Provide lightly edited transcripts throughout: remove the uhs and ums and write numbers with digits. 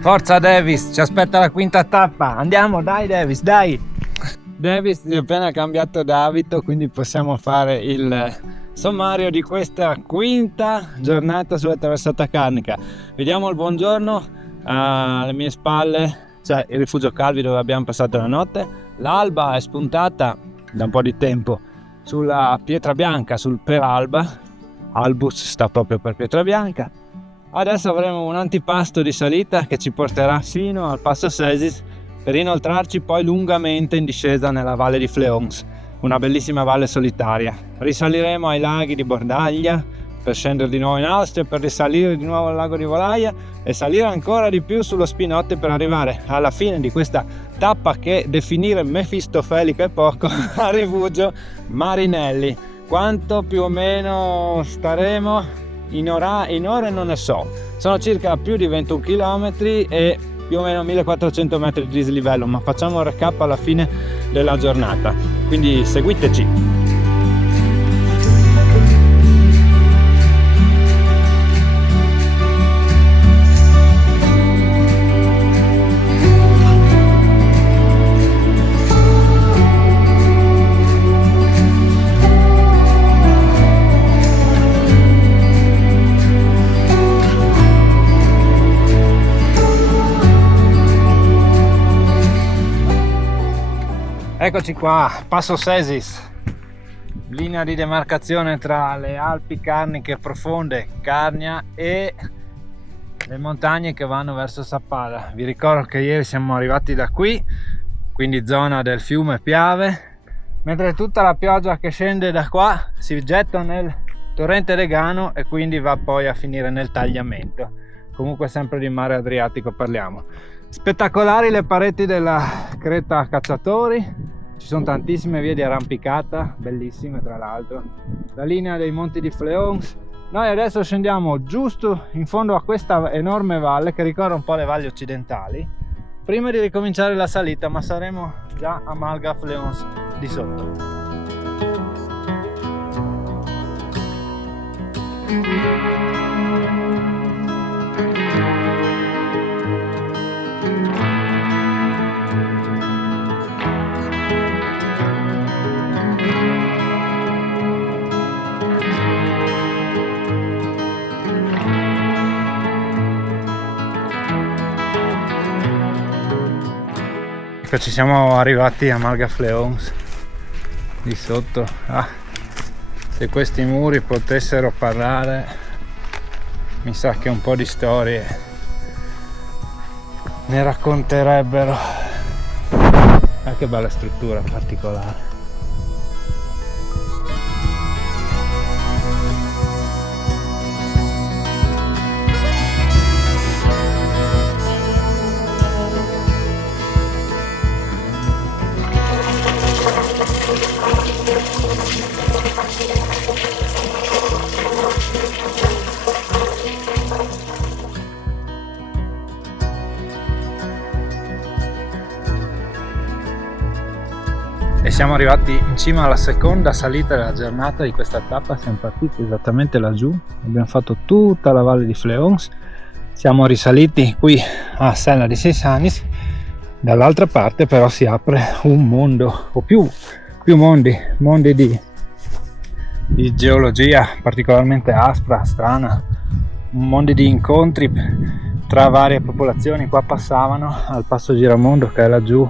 Forza Davis, ci aspetta la quinta tappa. Andiamo, dai Davis, dai. Davis è appena cambiato d'abito, quindi possiamo fare il sommario di questa quinta giornata sulla traversata carnica. Vediamo il buongiorno. Alle mie spalle c'è il rifugio Calvi dove abbiamo passato la notte. L'alba è spuntata da un po' di tempo sulla Pietra Bianca, sul Peralba. Albus sta proprio per Pietra Bianca. Adesso avremo un antipasto di salita che ci porterà fino al Passo Sesis per inoltrarci poi lungamente in discesa nella valle di Fleons, una bellissima valle solitaria. Risaliremo ai laghi di Bordaglia per scendere di nuovo in Austria, per risalire di nuovo al lago di Volaia e salire ancora di più sullo Spinotte per arrivare alla fine di questa tappa che definire mefistofelica è poco, al rifugio Marinelli. Quanto più o meno staremo? In ore non ne so, sono circa più di 21 km e più o meno 1400 metri di dislivello, ma facciamo un recap alla fine della giornata, quindi seguiteci. Eccoci qua, Passo Sesis, linea di demarcazione tra le Alpi Carniche profonde, Carnia, e le montagne che vanno verso Sappada. Vi ricordo che ieri siamo arrivati da qui, quindi zona del fiume Piave, mentre tutta la pioggia che scende da qua si getta nel torrente Legano e quindi va poi a finire nel tagliamento. Comunque sempre di mare Adriatico parliamo. Spettacolari le pareti della creta Cacciatori, ci sono tantissime vie di arrampicata, bellissime tra l'altro, la linea dei monti di Fleons. Noi adesso scendiamo giusto in fondo a questa enorme valle che ricorda un po' le valli occidentali, prima di ricominciare la salita, ma saremo già a Malga Fleons di sotto. Ci siamo arrivati a Malga Fleons di sotto. Se questi muri potessero parlare, mi sa che un po' di storie ne racconterebbero. Che bella struttura particolare. E siamo arrivati in cima alla seconda salita della giornata di questa tappa. Siamo partiti esattamente laggiù, abbiamo fatto tutta la valle di Fleons, siamo risaliti qui a Sella di Seisanis. Dall'altra parte però si apre un mondo, o più mondi di geologia particolarmente aspra, strana, mondi di incontri tra varie popolazioni. Qua passavano al passo Giramondo, che è laggiù,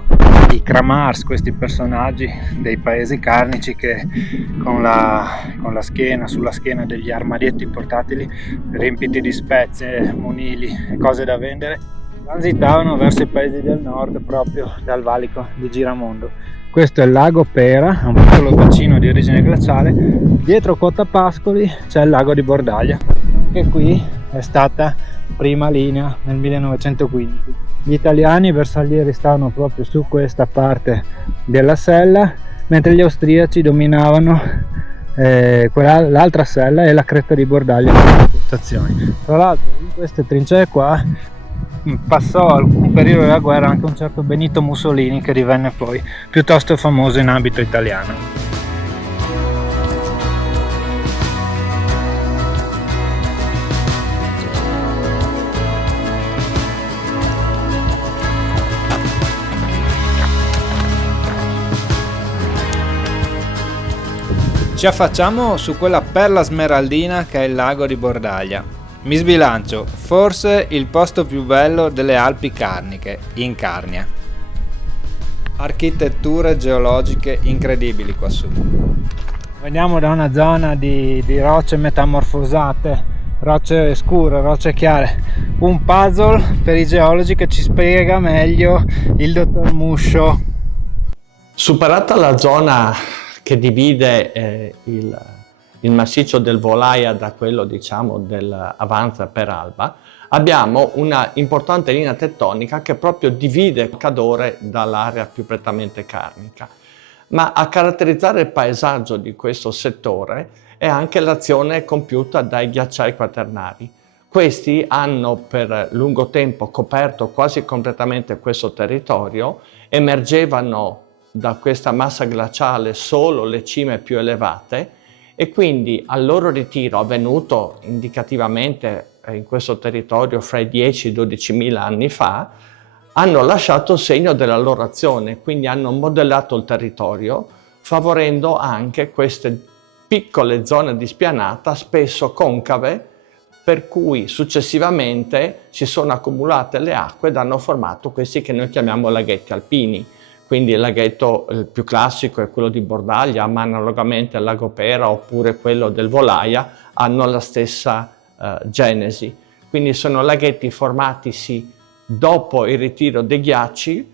i Kramars, questi personaggi dei paesi carnici che con la schiena, sulla schiena degli armadietti portatili riempiti di spezie, monili e cose da vendere, transitavano verso i paesi del nord proprio dal valico di Giramondo. Questo è il lago Pera, un piccolo bacino di origine glaciale. Dietro Quota Pascoli c'è il lago di Bordaglia, che qui è stata prima linea nel 1915. Gli italiani bersaglieri stavano proprio su questa parte della sella, mentre gli austriaci dominavano l'altra sella e la cresta di Bordaglia con le postazioni. Tra l'altro in queste trincee qua passò alcun periodo della guerra anche un certo Benito Mussolini, che divenne poi piuttosto famoso in ambito italiano. Ci affacciamo su quella perla smeraldina che è il lago di Bordaglia. Mi sbilancio, forse il posto più bello delle Alpi Carniche, in Carnia. Architetture geologiche incredibili quassù. Veniamo da una zona di rocce metamorfosate, rocce scure, rocce chiare. Un puzzle per i geologi che ci spiega meglio il dottor Muscio. Superata la zona che divide il massiccio del Volaia da quello, diciamo, del Avanza per Alba, abbiamo una importante linea tettonica che proprio divide il Cadore dall'area più prettamente carnica. Ma a caratterizzare il paesaggio di questo settore è anche l'azione compiuta dai ghiacciai quaternari. Questi hanno per lungo tempo coperto quasi completamente questo territorio, emergevano da questa massa glaciale solo le cime più elevate e quindi al loro ritiro, avvenuto indicativamente in questo territorio fra i 10 e i 12.000 anni fa, hanno lasciato il segno della loro azione, quindi hanno modellato il territorio, favorendo anche queste piccole zone di spianata, spesso concave, per cui successivamente si sono accumulate le acque ed hanno formato questi che noi chiamiamo laghetti alpini. Quindi il laghetto più classico è quello di Bordaglia, ma analogamente al lago Pera oppure quello del Volaia hanno la stessa genesi. Quindi sono laghetti formatisi dopo il ritiro dei ghiacci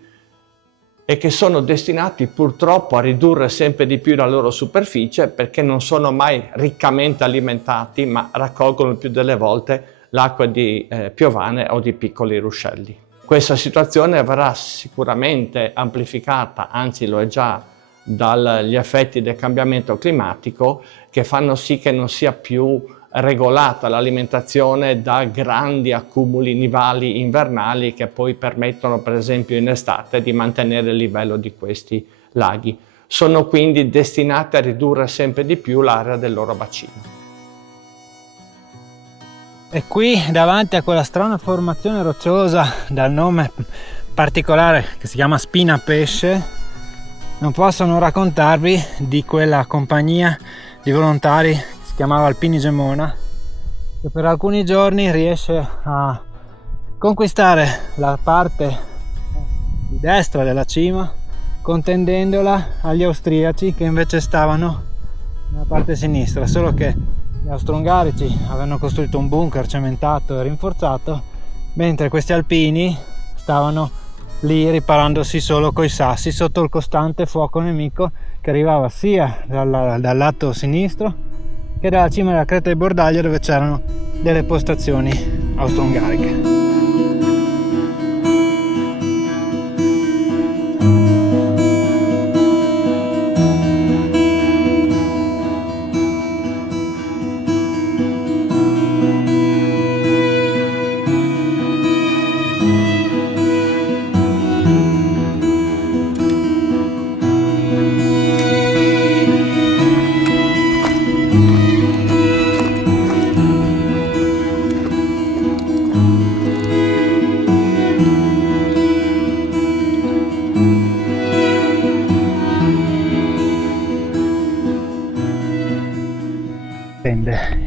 e che sono destinati purtroppo a ridurre sempre di più la loro superficie perché non sono mai riccamente alimentati, ma raccolgono il più delle volte l'acqua di piovane o di piccoli ruscelli. Questa situazione verrà sicuramente amplificata, anzi lo è già, dagli effetti del cambiamento climatico che fanno sì che non sia più regolata l'alimentazione da grandi accumuli nivali invernali che poi permettono per esempio in estate di mantenere il livello di questi laghi. Sono quindi destinate a ridurre sempre di più l'area del loro bacino. E qui davanti a quella strana formazione rocciosa dal nome particolare che si chiama Spina Pesce, non posso non raccontarvi di quella compagnia di volontari che si chiamava Alpini Gemona, che per alcuni giorni riesce a conquistare la parte di destra della cima, contendendola agli austriaci che invece stavano nella parte sinistra, solo che gli austro-ungarici avevano costruito un bunker cementato e rinforzato, mentre questi alpini stavano lì riparandosi solo coi sassi sotto il costante fuoco nemico che arrivava sia dal lato sinistro che dalla cima della cresta di Bordaglia, dove c'erano delle postazioni austro-ungariche.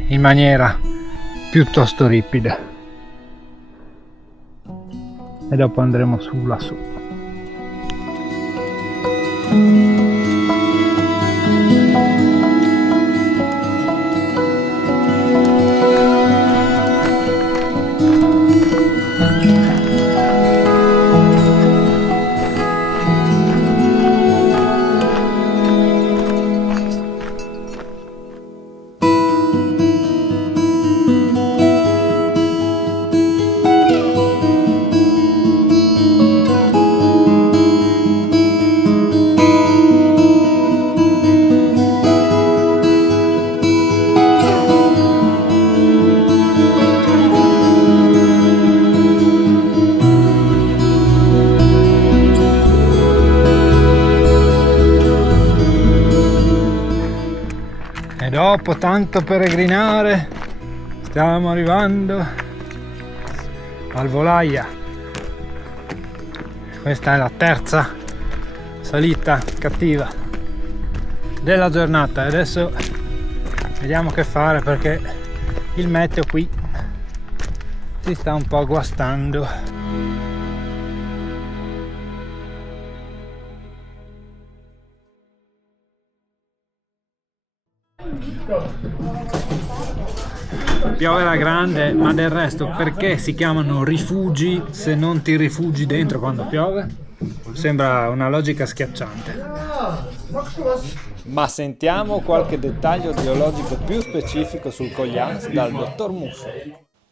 In maniera piuttosto ripida e dopo andremo su lassù. Dopo tanto peregrinare stiamo arrivando al Volaia. Questa è la terza salita cattiva della giornata e adesso Vediamo che fare perché il meteo qui si sta un po' guastando. Piove la grande, ma del resto perché si chiamano rifugi se non ti rifugi dentro quando piove? Sembra una logica schiacciante. Ma sentiamo qualche dettaglio geologico più specifico sul Coglians dal dottor Musso.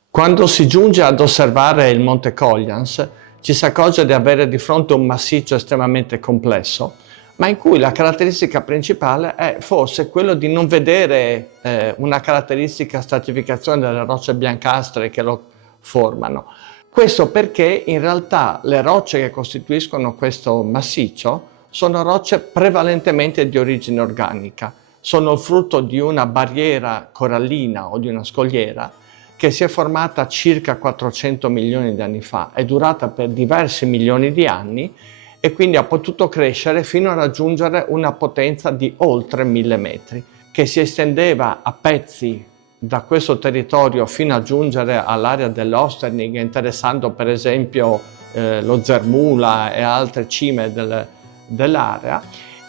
Quando si giunge ad osservare il Monte Coglians, ci si accorge di avere di fronte un massiccio estremamente complesso, ma in cui la caratteristica principale è forse quello di non vedere una caratteristica stratificazione delle rocce biancastre che lo formano. Questo perché in realtà le rocce che costituiscono questo massiccio sono rocce prevalentemente di origine organica, sono il frutto di una barriera corallina o di una scogliera che si è formata circa 400 milioni di anni fa, è durata per diversi milioni di anni e quindi ha potuto crescere fino a raggiungere una potenza di oltre 1000 metri, che si estendeva a pezzi da questo territorio fino a giungere all'area dell'Osterning, interessando per esempio lo Zermula e altre cime dell'area,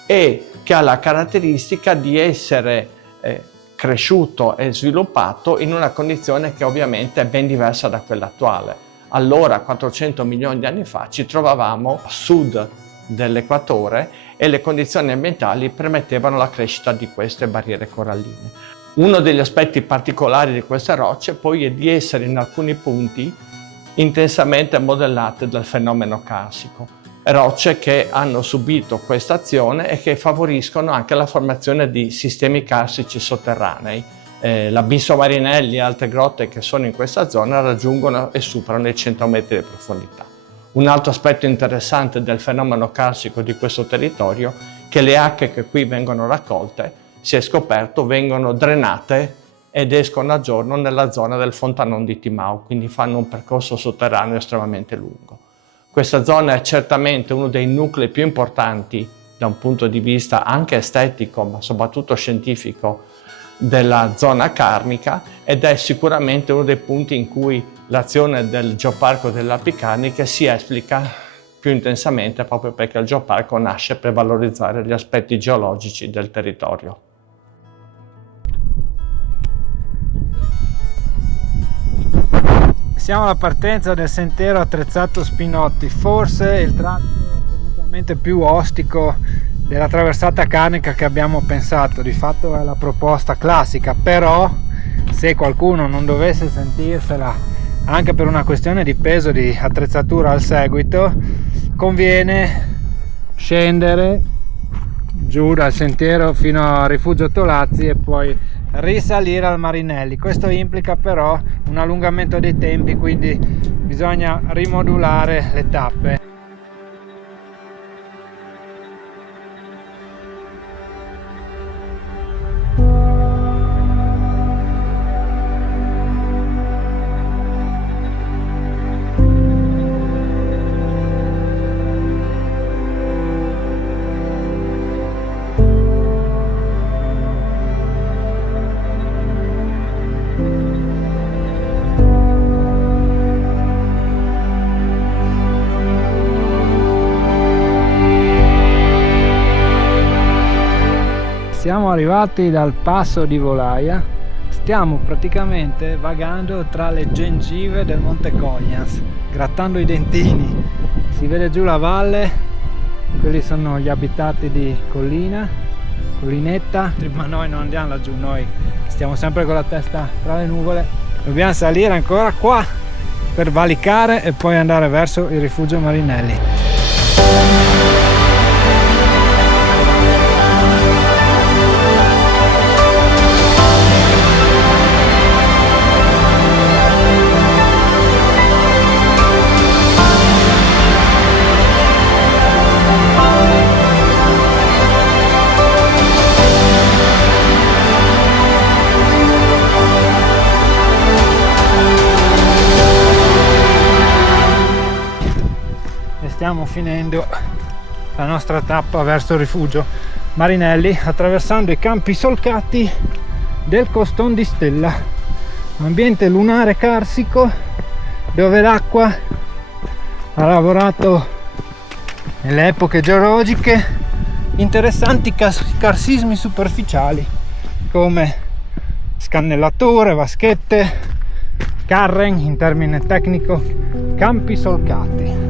e che ha la caratteristica di essere cresciuto e sviluppato in una condizione che ovviamente è ben diversa da quella attuale. Allora, 400 milioni di anni fa, ci trovavamo a sud dell'equatore e le condizioni ambientali permettevano la crescita di queste barriere coralline. Uno degli aspetti particolari di queste rocce poi è di essere in alcuni punti intensamente modellate dal fenomeno carsico. Rocce che hanno subito questa azione e che favoriscono anche la formazione di sistemi carsici sotterranei. L'Abisso Marinelli e altre grotte che sono in questa zona raggiungono e superano i 100 metri di profondità. Un altro aspetto interessante del fenomeno carsico di questo territorio è che le acque che qui vengono raccolte, si è scoperto, vengono drenate ed escono a giorno nella zona del Fontanon di Timau, quindi fanno un percorso sotterraneo estremamente lungo. Questa zona è certamente uno dei nuclei più importanti da un punto di vista anche estetico, ma soprattutto scientifico, della zona carnica ed è sicuramente uno dei punti in cui l'azione del Geoparco delle Alpi Carniche si esplica più intensamente, proprio perché il Geoparco nasce per valorizzare gli aspetti geologici del territorio. Siamo alla partenza del sentiero attrezzato Spinotti, forse il tratto tecnicamente più ostico della traversata carnica che abbiamo pensato. Di fatto è la proposta classica, però se qualcuno non dovesse sentirsela anche per una questione di peso di attrezzatura al seguito, conviene scendere giù dal sentiero fino a Rifugio Tolazzi e poi risalire al Marinelli. Questo implica però un allungamento dei tempi, quindi bisogna rimodulare le tappe. Siamo arrivati dal passo di Volaia, stiamo praticamente vagando tra le gengive del Monte Coglians, grattando i dentini. Si vede giù la valle, quelli sono gli abitati di Collinetta, ma noi non andiamo laggiù, noi stiamo sempre con la testa tra le nuvole. Dobbiamo salire ancora qua per valicare e poi andare verso il Rifugio Marinelli. Stiamo finendo la nostra tappa verso il Rifugio Marinelli, attraversando i campi solcati del Coston di Stella, un ambiente lunare carsico dove l'acqua ha lavorato nelle epoche geologiche interessanti carsismi superficiali come scannellature, vaschette, carren, in termine tecnico campi solcati.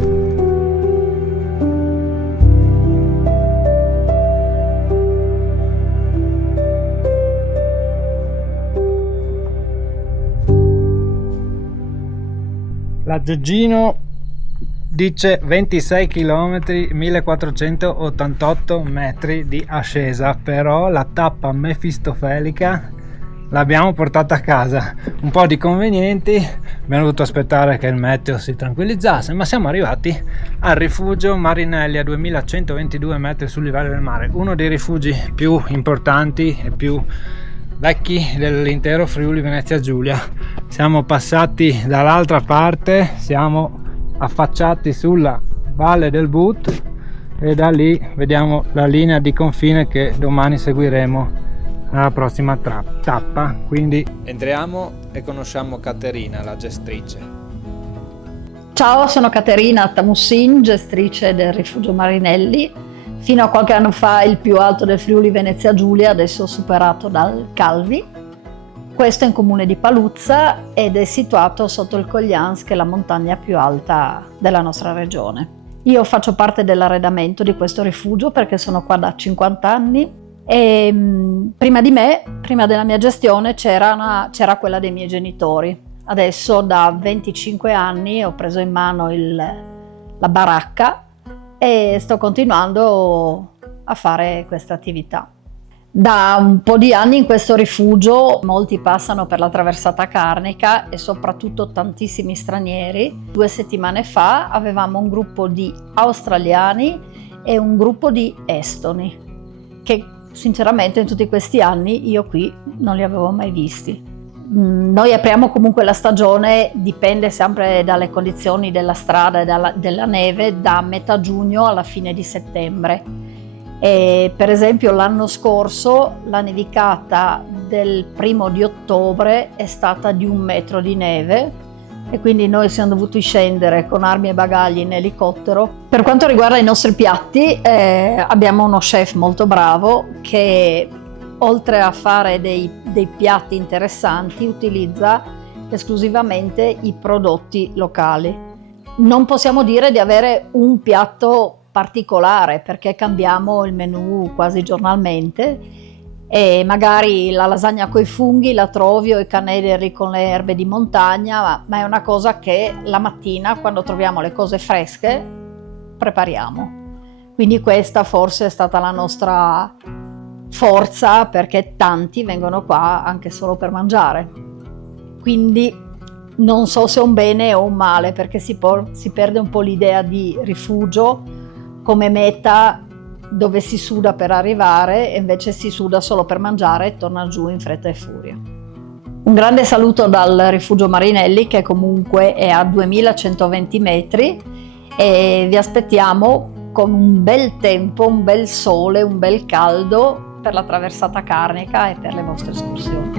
L'aggeggino dice 26 km 1488 metri di ascesa, però la tappa mefistofelica l'abbiamo portata a casa. Un po' di convenienti, abbiamo dovuto aspettare che il meteo si tranquillizzasse, ma siamo arrivati al rifugio Marinelli a 2122 metri sul livello del mare, uno dei rifugi più importanti e più vecchi dell'intero Friuli Venezia Giulia. Siamo passati dall'altra parte, siamo affacciati sulla valle del But e da lì vediamo la linea di confine che domani seguiremo alla prossima tappa. Quindi entriamo e conosciamo Caterina, la gestrice. Ciao, sono Caterina Tamussin, gestrice del rifugio Marinelli. Fino a qualche anno fa il più alto del Friuli Venezia Giulia, adesso superato dal Calvi. Questo è in comune di Paluzza ed è situato sotto il Coglians, che è la montagna più alta della nostra regione. Io faccio parte dell'arredamento di questo rifugio perché sono qua da 50 anni e prima di me, prima della mia gestione, c'era quella dei miei genitori. Adesso da 25 anni ho preso in mano la baracca e sto continuando a fare questa attività. Da un po' di anni in questo rifugio molti passano per la traversata carnica e soprattutto tantissimi stranieri. 2 settimane fa avevamo un gruppo di australiani e un gruppo di estoni che sinceramente in tutti questi anni io qui non li avevo mai visti. Noi apriamo comunque la stagione, dipende sempre dalle condizioni della strada e della neve, da metà giugno alla fine di settembre. E per esempio l'anno scorso la nevicata del 1° di ottobre è stata di 1 metro di neve e quindi noi siamo dovuti scendere con armi e bagagli in elicottero. Per quanto riguarda i nostri piatti, abbiamo uno chef molto bravo che oltre a fare dei piatti interessanti utilizza esclusivamente i prodotti locali. Non possiamo dire di avere un piatto particolare perché cambiamo il menù quasi giornalmente e magari la lasagna coi funghi la trovi o i canederli con le erbe di montagna, ma è una cosa che la mattina quando troviamo le cose fresche prepariamo. Quindi questa forse è stata la nostra forza, perché tanti vengono qua anche solo per mangiare. Quindi non so se è un bene o un male, perché si perde un po' l'idea di rifugio come meta dove si suda per arrivare e invece si suda solo per mangiare e torna giù in fretta e furia. Un grande saluto dal rifugio Marinelli, che comunque è a 2120 metri, e vi aspettiamo con un bel tempo, un bel sole, un bel caldo per la traversata carnica e per le vostre escursioni.